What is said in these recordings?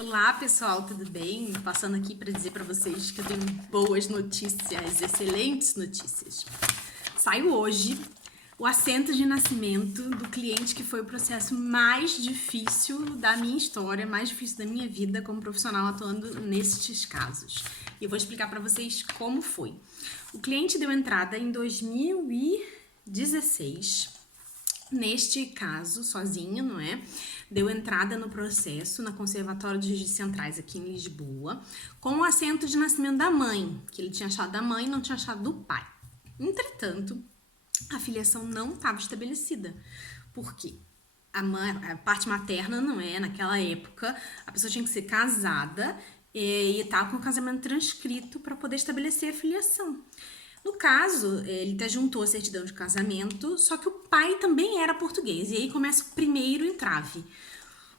Olá pessoal, tudo bem? Passando aqui para dizer para vocês que eu tenho boas notícias, excelentes notícias. Saiu hoje o assento de nascimento do cliente que foi o processo mais difícil da minha história, mais difícil da minha vida como profissional atuando nestes casos. E eu vou explicar para vocês como foi. O cliente deu entrada em 2016. Neste caso, sozinho, não é? Deu entrada no processo na Conservatório de Registros Centrais aqui em Lisboa, com o assento de nascimento da mãe, que ele tinha achado da mãe e não tinha achado do pai. Entretanto, a filiação não estava estabelecida. Por quê? A parte materna, não é? Naquela época, a pessoa tinha que ser casada e estava com o casamento transcrito para poder estabelecer a filiação. No caso, ele até juntou a certidão de casamento, só que o pai também era português. E aí começa o primeiro entrave.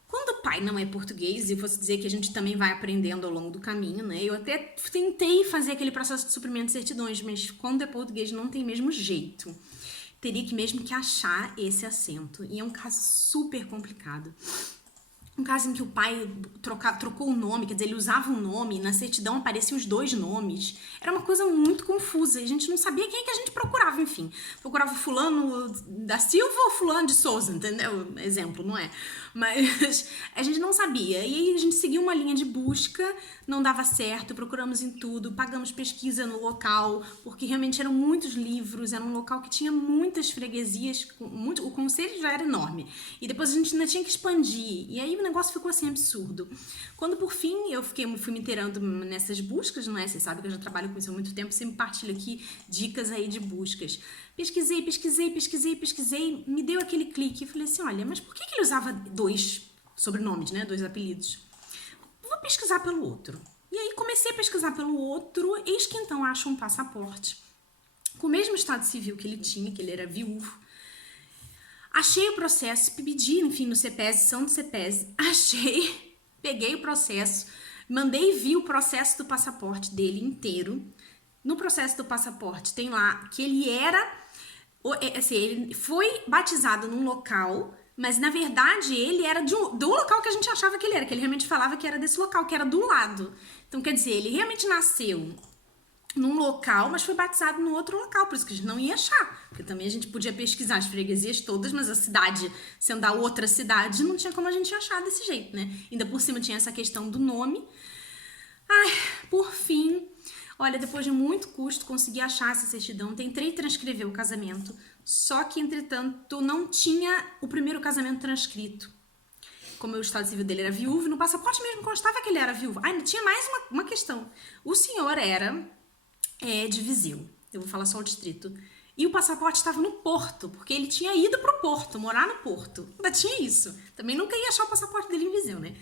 Quando o pai não é português, e fosse dizer que a gente também vai aprendendo ao longo do caminho, né? Eu até tentei fazer aquele processo de suprimento de certidões, mas quando é português não tem mesmo jeito. Teria que mesmo que achar esse assento. E é um caso super complicado. Um caso em que o pai trocou o nome, quer dizer, ele usava um nome, na certidão apareciam os dois nomes. Era uma coisa muito confusa, e a gente não sabia quem que a gente procurava, enfim. Procurava fulano da Silva ou fulano de Souza, entendeu? Exemplo, não é? Mas a gente não sabia. E aí a gente seguiu uma linha de busca, não dava certo, procuramos em tudo, pagamos pesquisa no local, porque realmente eram muitos livros, era um local que tinha muitas freguesias, o conselho já era enorme. E depois a gente ainda tinha que expandir. E aí o negócio ficou assim absurdo. Quando por fim eu fui me inteirando nessas buscas, não é? Vocês sabem que eu já trabalho com isso há muito tempo, sempre partilho aqui dicas aí de buscas. Pesquisei, me deu aquele clique e falei assim, olha, mas por que ele usava dois sobrenomes, né? Dois apelidos? Vou pesquisar pelo outro. E aí comecei a pesquisar pelo outro, eis que então acho um passaporte com o mesmo estado civil que ele tinha, que ele era viúvo. Achei o processo, pedi, enfim, no CEPES, São do CEPES, achei, peguei o processo, mandei vir o processo do passaporte dele inteiro. No processo do passaporte tem lá que ele era, assim, ele foi batizado num local, mas na verdade ele era do local que a gente achava que ele realmente falava que era desse local, que era do lado. Então quer dizer, ele realmente nasceu num local, mas foi batizado no outro local, por isso que a gente não ia achar, porque também a gente podia pesquisar as freguesias todas, mas a cidade, sendo a outra cidade, não tinha como a gente achar desse jeito, né? Ainda por cima tinha essa questão do nome. Ai, por fim, olha, depois de muito custo, consegui achar essa certidão, tentei transcrever o casamento, só que, entretanto, não tinha o primeiro casamento transcrito. Como o estado civil dele era viúvo, no passaporte mesmo constava que ele era viúvo. Ainda tinha mais uma questão. O senhor era de Viseu, eu vou falar só o distrito, e o passaporte estava no Porto, porque ele tinha ido pro Porto, morar no Porto, ainda tinha isso, também nunca ia achar o passaporte dele em Viseu, né?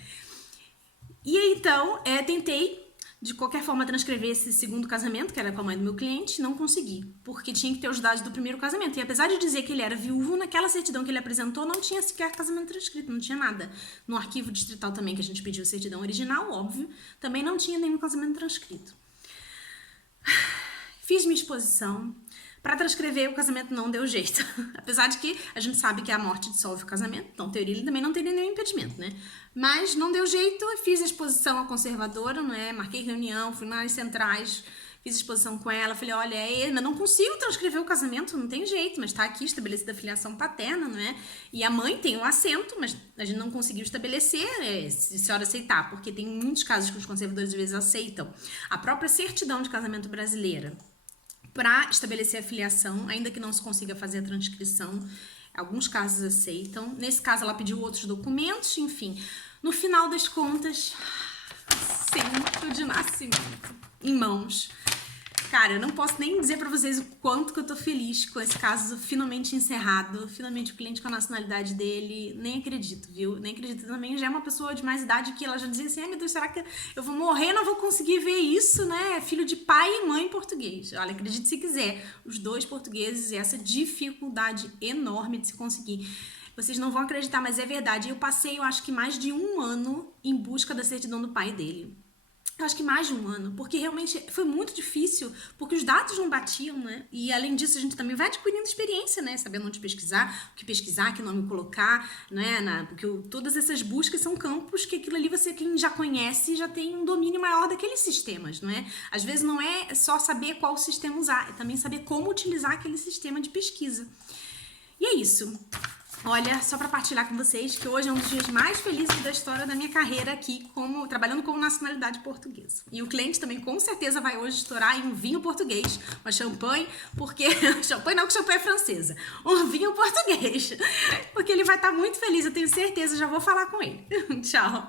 E aí então, tentei de qualquer forma transcrever esse segundo casamento, que era com a mãe do meu cliente, não consegui, porque tinha que ter os dados do primeiro casamento, e apesar de dizer que ele era viúvo, naquela certidão que ele apresentou não tinha sequer casamento transcrito, não tinha nada. No arquivo distrital também, que a gente pediu a certidão original, óbvio, também não tinha nenhum casamento transcrito. Fiz minha exposição. Para transcrever, o casamento não deu jeito. Apesar de que a gente sabe que a morte dissolve o casamento, então, em teoria, ele também não teria nenhum impedimento, né? Mas não deu jeito, fiz a exposição à conservadora, né? Marquei reunião, fui nas centrais, fiz a exposição com ela, falei, olha, mas não consigo transcrever o casamento, não tem jeito, mas tá aqui estabelecida a filiação paterna, não é? E a mãe tem um assento, mas a gente não conseguiu estabelecer, se a senhora aceitar, porque tem muitos casos que os conservadores às vezes aceitam. A própria certidão de casamento brasileira, para estabelecer a filiação, ainda que não se consiga fazer a transcrição, alguns casos aceitam. Nesse caso, ela pediu outros documentos, enfim. No final das contas, assento de nascimento em mãos. Cara, eu não posso nem dizer pra vocês o quanto que eu tô feliz com esse caso finalmente encerrado. Finalmente o cliente com a nacionalidade dele, nem acredito, viu? Nem acredito. Também já é uma pessoa de mais idade que ela já dizia assim, ai meu Deus, será que eu vou morrer e não vou conseguir ver isso, né? Filho de pai e mãe português. Olha, acredite se quiser, os dois portugueses e essa dificuldade enorme de se conseguir. Vocês não vão acreditar, mas é verdade. Eu passei, eu acho que mais de um ano em busca da certidão do pai dele. eu acho que mais de um ano, porque realmente foi muito difícil, porque os dados não batiam, né? E além disso, a gente também vai adquirindo experiência, né? Sabendo onde pesquisar, o que pesquisar, que nome colocar, né? Porque todas essas buscas são campos que aquilo ali você, quem já conhece, já tem um domínio maior daqueles sistemas, não é? Às vezes não é só saber qual sistema usar, é também saber como utilizar aquele sistema de pesquisa. E é isso. Olha, só para partilhar com vocês que hoje é um dos dias mais felizes da história da minha carreira aqui, trabalhando como nacionalidade portuguesa. E o cliente também com certeza vai hoje estourar em um vinho português, uma champanhe, porque... champanhe não, que champanhe é francesa. Um vinho português. Porque ele vai estar muito feliz, eu tenho certeza, já vou falar com ele. Tchau.